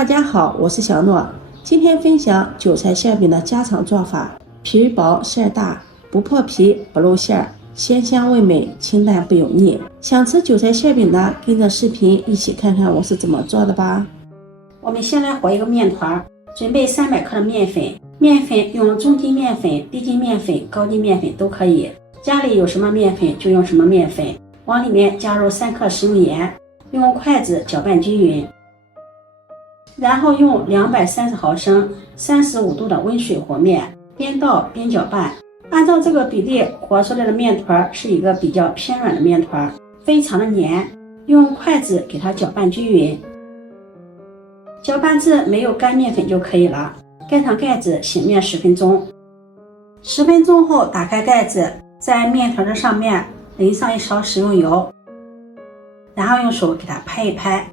大家好，我是小诺，今天分享韭菜馅饼的家常做法，皮薄馅大，不破皮不露馅，鲜香味美，清淡不油腻。想吃韭菜馅饼的，跟着视频一起看看我是怎么做的吧。我们先来和一个面团，准备300克的面粉，面粉用中筋面粉、低筋面粉、高筋面粉都可以，家里有什么面粉就用什么面粉。往里面加入3克食用盐，用筷子搅拌均匀，然后用230毫升35度的温水和面，边倒边搅拌。按照这个比例和出来的面团是一个比较偏软的面团，非常的黏，用筷子给它搅拌均匀。搅拌至没有干面粉就可以了，盖上盖子醒面10分钟。10分钟后打开盖子，在面团的上面淋上1勺食用油，然后用手给它拍一拍，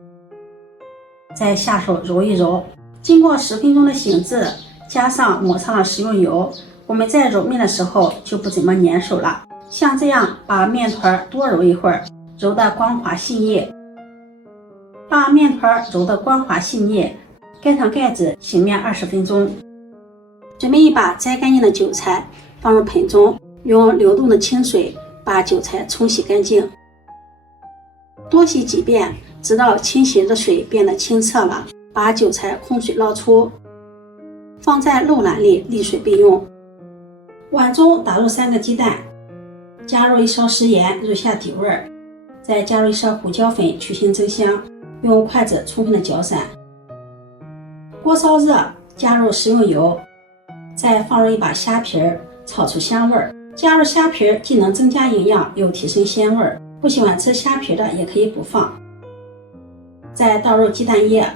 再下手揉一揉。经过10分钟的醒制，加上抹上了食用油，我们在揉面的时候就不怎么粘手了。像这样把面团多揉一会儿，揉得光滑细腻。把面团揉得光滑细腻，盖上盖子醒面20分钟。准备一把摘干净的韭菜，放入盆中，用流动的清水把韭菜冲洗干净，多洗几遍，直到清洗的水变得清澈了，把韭菜控水捞出，放在漏篮里沥水备用。碗中打入3个鸡蛋，加入1勺食盐入下底味，再加入1勺胡椒粉去腥增香，用筷子充分的搅散。锅烧热，加入食用油，再放入1把虾皮炒出香味。加入虾皮既能增加营养又提升鲜味，不喜欢吃虾皮的也可以不放。再倒入鸡蛋液，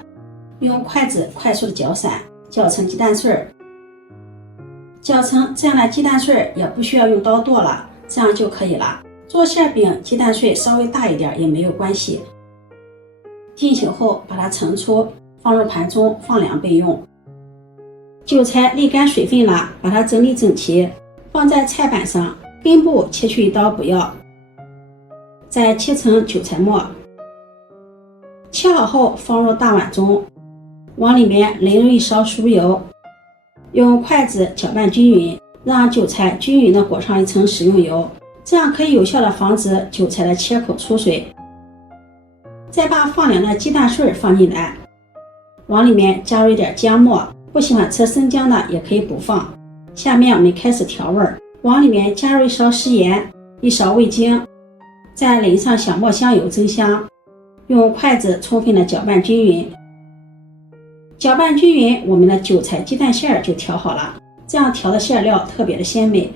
用筷子快速的搅散，搅成鸡蛋碎。搅成这样的鸡蛋碎也不需要用刀剁了，这样就可以了。做馅饼鸡蛋碎稍微大一点也没有关系。定型后把它盛出，放入盘中放凉备用。韭菜沥干水分了，把它整理整齐，放在菜板上，根部切去1刀不要，再切成韭菜末。切好后放入大碗中，往里面淋入1勺酥油，用筷子搅拌均匀，让韭菜均匀的裹上1层食用油，这样可以有效的防止韭菜的切口出水。再把放凉的鸡蛋碎放进来，往里面加入一点姜末，不喜欢吃生姜的也可以不放。下面我们开始调味，往里面加入1勺食盐，1勺味精，再淋上小磨香油增香，用筷子充分的搅拌均匀。搅拌均匀，我们的韭菜鸡蛋馅就调好了，这样调的馅料特别的鲜美。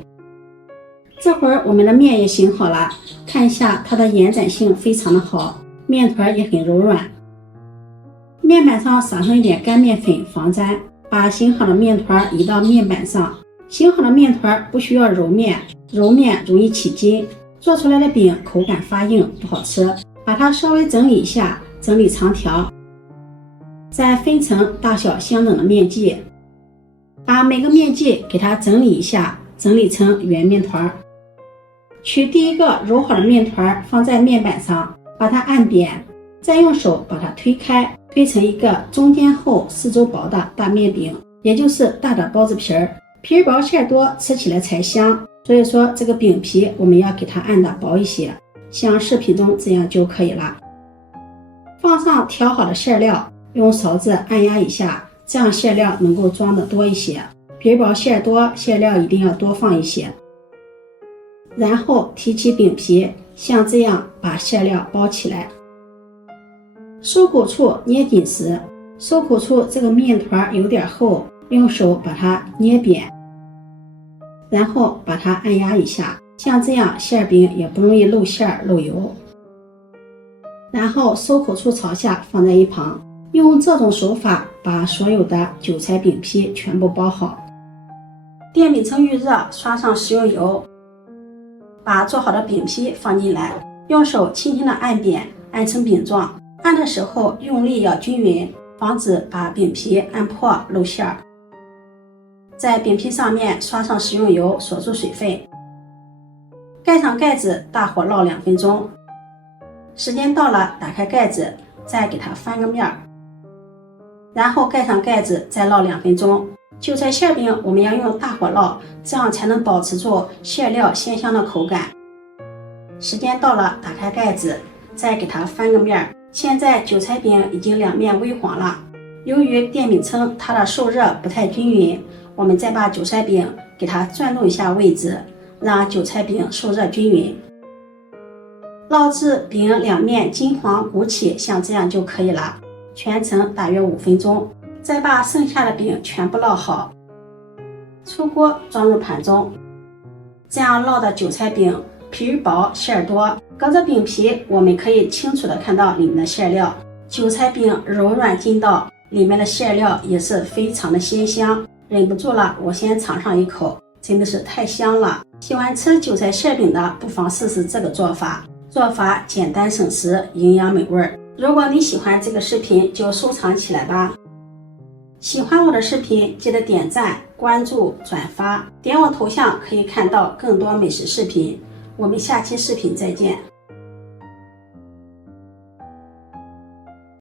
这会儿我们的面也醒好了，看一下它的延展性非常的好，面团也很柔软。面板上撒上一点干面粉防粘，把醒好的面团移到面板上。醒好的面团不需要揉面，揉面容易起筋，做出来的饼口感发硬不好吃。把它稍微整理一下，整理长条，再分成大小相等的面剂，把每个面剂给它整理一下，整理成圆面团。取第一个揉好的面团放在面板上，把它按扁，再用手把它推开，推成一个中间厚四周薄的大面饼，也就是大的包子皮儿。皮薄馅多，吃起来才香，所以说这个饼皮我们要给它按的薄一些，像视频中这样就可以了。放上调好的馅料，用勺子按压一下，这样馅料能够装的多一些。皮薄馅多，馅料一定要多放一些。然后提起饼皮，像这样把馅料包起来。收口处捏紧实，收口处这个面团有点厚，用手把它捏扁，然后把它按压一下，像这样馅饼也不容易漏馅漏油。然后收口处朝下放在一旁，用这种手法把所有的韭菜饼皮全部包好。电饼铛预热，刷上食用油，把做好的饼皮放进来，用手轻轻的按扁，按成饼状。按的时候用力要均匀，防止把饼皮按破漏馅儿。在饼皮上面刷上食用油，锁住水分，盖上盖子，大火烙2分钟。时间到了，打开盖子，再给它翻个面儿。然后盖上盖子再烙2分钟。韭菜馅饼我们要用大火烙，这样才能保持住馅料鲜香的口感。时间到了，打开盖子，再给它翻个面。现在韭菜饼已经2面微黄了。由于电饼铛它的受热不太均匀，我们再把韭菜饼给它转动一下位置，让韭菜饼受热均匀。烙至饼2面金黄鼓起，像这样就可以了。全程大约5分钟。再把剩下的饼全部烙好，出锅装入盘中。这样烙的韭菜饼皮薄馅多，隔着饼皮我们可以清楚的看到里面的馅料。韭菜饼柔软筋道，里面的馅料也是非常的鲜香，忍不住了，我先尝上一口，真的是太香了。喜欢吃韭菜馅饼的不妨试试这个做法，做法简单省时，营养美味。如果你喜欢这个视频，就收藏起来吧。喜欢我的视频，记得点赞、关注、转发，点我头像可以看到更多美食视频。我们下期视频再见。